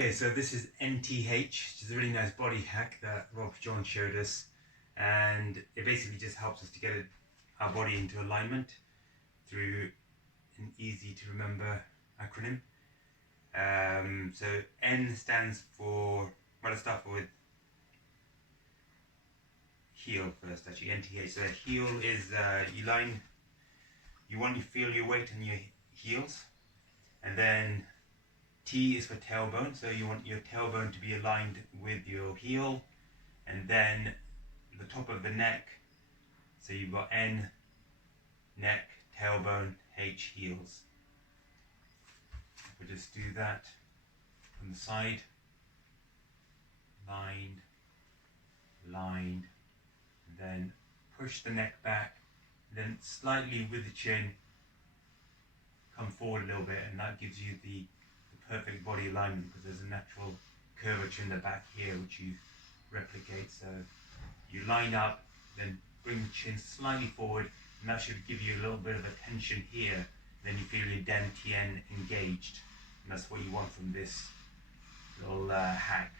Okay, so this is NTH, which is a really nice body hack that Rob John showed us, and it basically just helps us to get our body into alignment through an easy to remember acronym. So N stands for, well, let's start with heel first, actually. NTH. So heel is you want to feel your weight in your heels, and then T is for tailbone, so you want your tailbone to be aligned with your heel, and then the top of the neck, so you've got N, neck, tailbone, H, heels. We'll just do that from the side, lined, lined, and then push the neck back, then slightly with the chin, come forward a little bit, and that gives you the perfect body alignment, because there's a natural curvature in the back here which you replicate. So you line up, then bring the chin slightly forward, and that should give you a little bit of a tension here. Then you feel your dantian engaged, and that's what you want from this little hack.